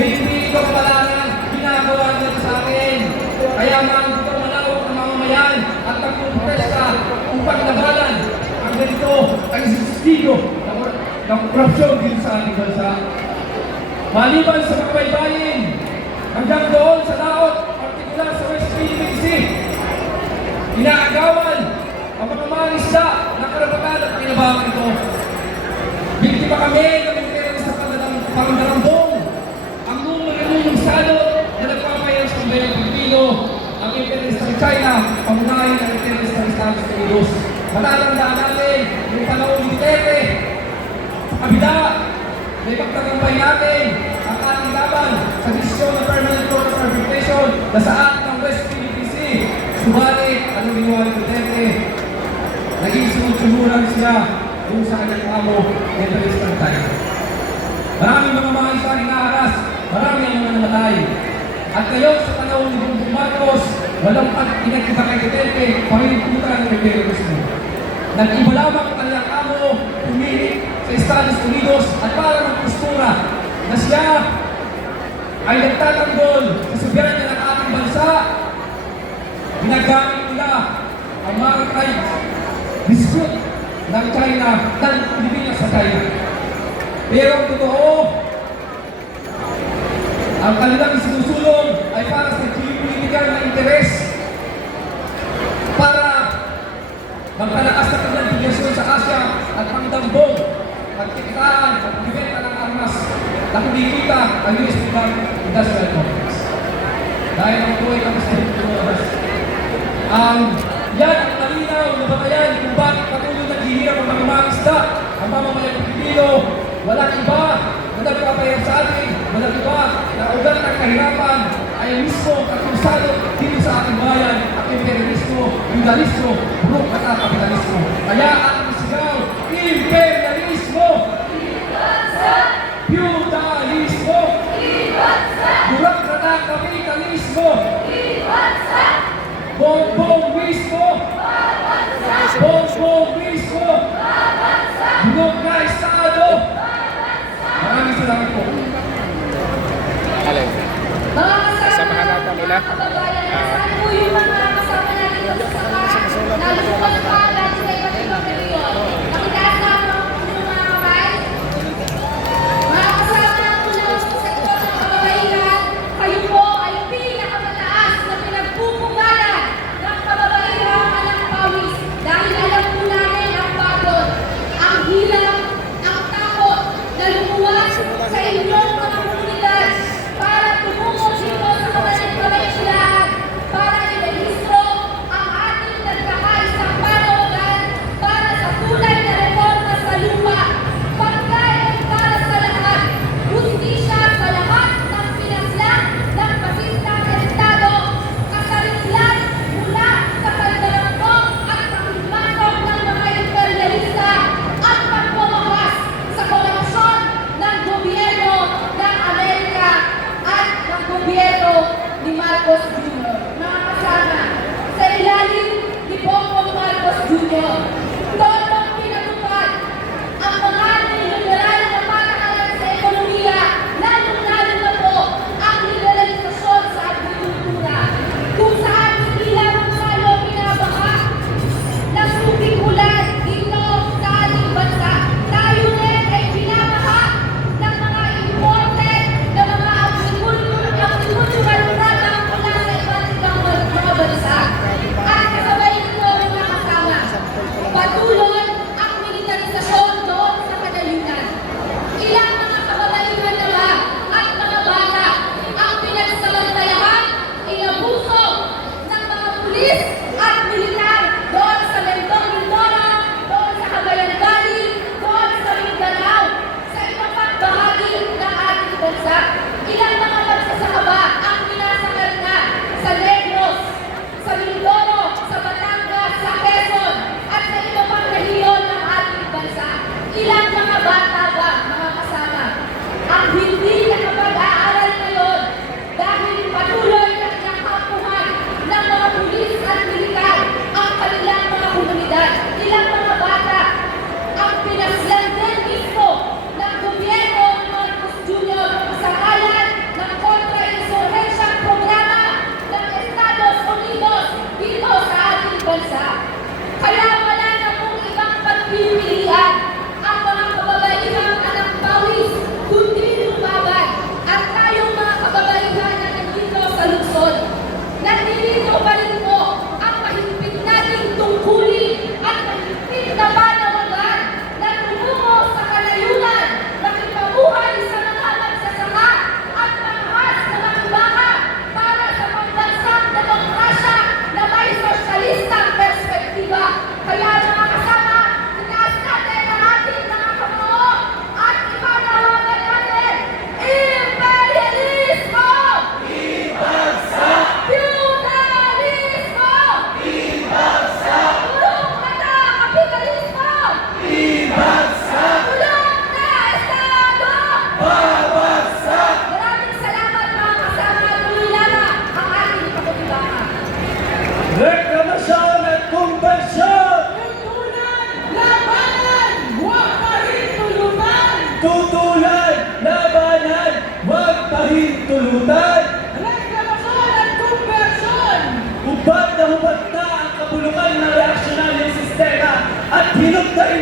Hindi ito kapalaran, ginagawa nila sa akin. Kaya man ito malawak ng mamamayan at nagpuprotesta upang labanan ang ganito ay sistigo ng korupsyon dito sa ating bansa. Maliban sa mga baybayin, hanggang doon sa laot, partikular sa West Philippine Sea, inaagawan ang mga mangisda na karapatan at kinabangan ito. Biktima kami ng interes sa pandarambong, ang numero salot na nagpapayos ng bayang Pilipino, ang interes ng China, pamunahin ang interes ng Estados Unidos. Matatandaan natin yung panahon ni Duterte, sa kabila, may pagtagumpay natin ang ating laban sa desisyon ng Permanent Court of Arbitration na sa act ng West Philippine Sea. Subalit, anong ginawa ni Duterte? Naging sunod-sunuran siya kung sa kanyang amo ay Palestine tayo. Maraming mga isang hinaharas, marami ang mga namatay. At ngayon sa panahon ni Bongbong Marcos, walang pinagkita kay Duterte, pangiliputan ng terrorismo. Nag-iba lamang ang kanyang amo, pumili sa Estados Unidos at para ng postura na siya ay nagtatanggol sa soberanya ng ating bansa. Ginagamit nila ang maritime dispute ng China, ng Pilipinas sa China. Pero ang totoo, ang kanilang sinusulong ay para sa geopolitical na interes, para magpalakas na kanilang bigasyon sa Asia at pangdambong, pagkikitaan, pagbibenta ng armas na kumikita ang US Industrial Complex. Dahil ang ito ay tapos na lumabas. Yan ang malinaw na batayan kung bakit patuloy naghihirap ang mga mangisda, ang mamamayang Pilipino. Walang iba na nagpapayag sa atin, walang iba na ugat ng kahirapan ay mismo kakusado dito sa ating bayan at imperialismo, feudalismo, burok at kapitalismo. Kaya ang isigaw, imperialismo! Feudalismo! Burok at kapitalismo! Bongbongismo! Bongbongismo! Burok na estado! Maraming salamat po. Alay. Samahan natin nila. Saan po yung mga kasama natin sa saka? Lalo po ang pangalan sa iba't ibang rehiyon. Nakitaas na ang mga kamay. Mga kasama po ng sektor ng kababaihan, kayo po ay pinakamataas na pinagpupungalan ng kababaihan ng pawis. Dahil alam po namin ang pagod, ang hirap, ang takot na lumuwas sa inyong mga komunidad para tumungo dito sa kabayan-kabayan para i-rehistro ang ating nagkakaisang panawagan para sa tunay na reforma sa lupa, pagkain para sa lahat, justisya sa lahat ng pinaslang ng pasistang estado, kasaliklan mula sa pandarambong at paghimasok ng mga imperialista at pagmamahas sa korupsyon ng gobyerno ng Amerika at ng gobyerno ni Marcos Jr. Mga kasama, sa ilalim ni Bongbong Marcos Jr., totong pinatupad ang mga niliberal na patakaran sa ekonomiya, lalong-lalo na po ang liberalisasyon sa agrikultura, kung saan hindi lamang tayo binabaha ng tubig ulan dito sa ating bansa. Tayo rin ay binabaha ng mga imported na mga agricultural product mula sa iba't ibang mga bansa. At kasabay nito mga kasama, patuloy ang militarisasyon doon sa kadaliman. Ilang mga kababaihan na ba at mga bata ang pinagsamantayahan, inabuso ng mga pulis at militar doon sa Mentong Mindoro, doon sa Cagayan Valley, doon sa Mindanao, sa iba pang bahagi ng ating bansa. Ilang mga magsasaka ba ang pinasakal na sa Negros, sa Mindoro, sa Batangas, sa Quezon, at sa iba pang rehiyon ng ating bansa? Ilang mga bata ba, mga kasama, ang hindi nakapag-aaral ngayon dahil patuloy na kinakapuhan ng mga pulis at militar ang kanilang mga komunidad? Ilang mga bata ang pinaslan din mismo ng gobyerno ni Marcos Jr. sa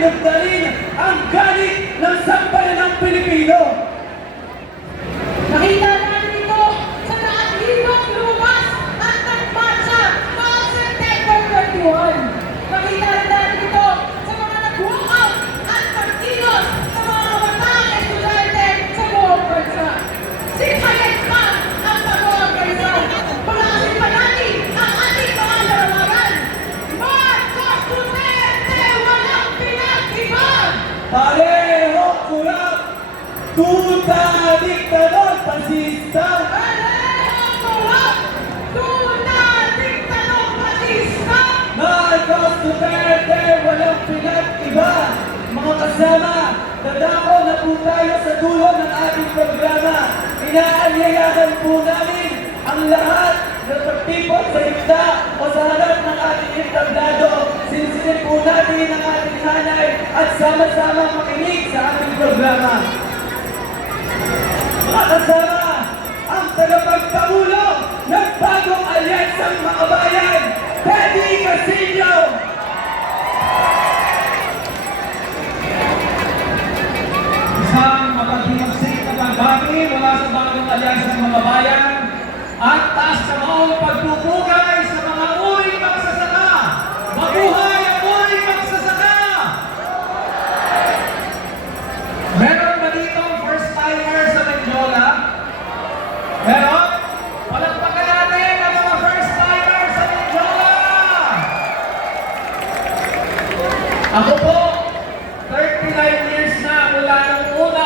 mahirap na rin ang galit ng sambayan ng Pilipino. Nakita natin ito sa daang-libong lumas at nagmarcha noong September 21. Nakita rin natin ito sa mga nag-walkout at pagkilos sa mga kabataan estudyante sa buong bansa. Sikayin pa ang pag-oorganisa. Palakasin pa natin ang ating mga larawaran. Marcos Duterte, walang pinag-iban! Pareho kurap, tuta diktador pasista. Marcos Duterte, walang pinag-iba. Mga kasama, dadako na po tayo sa dulo ng ating programa. Inaanyayahan po namin ang lahat ng pagtipon sa gitna o sa harap ng ating entablado. Sinisilip po natin ang ating hanay at sama-sama makinig sa ating programa. Mga kasama, ang tagapagpangulo ng bagong alyansang mga bayan, Teddy Casino! Isang mapaghimagsik na pagbati mula sa bagong alyansang mga bayan at taas na maong pagpupugay sa mga uring magsasaka. Mabuhay ang uring magsasaka! Meron ba dito first timer sa Mendiola? Meron? Palagpakan natin ang mga first timer sa Mendiola! Ako po, 39 years na mula nung una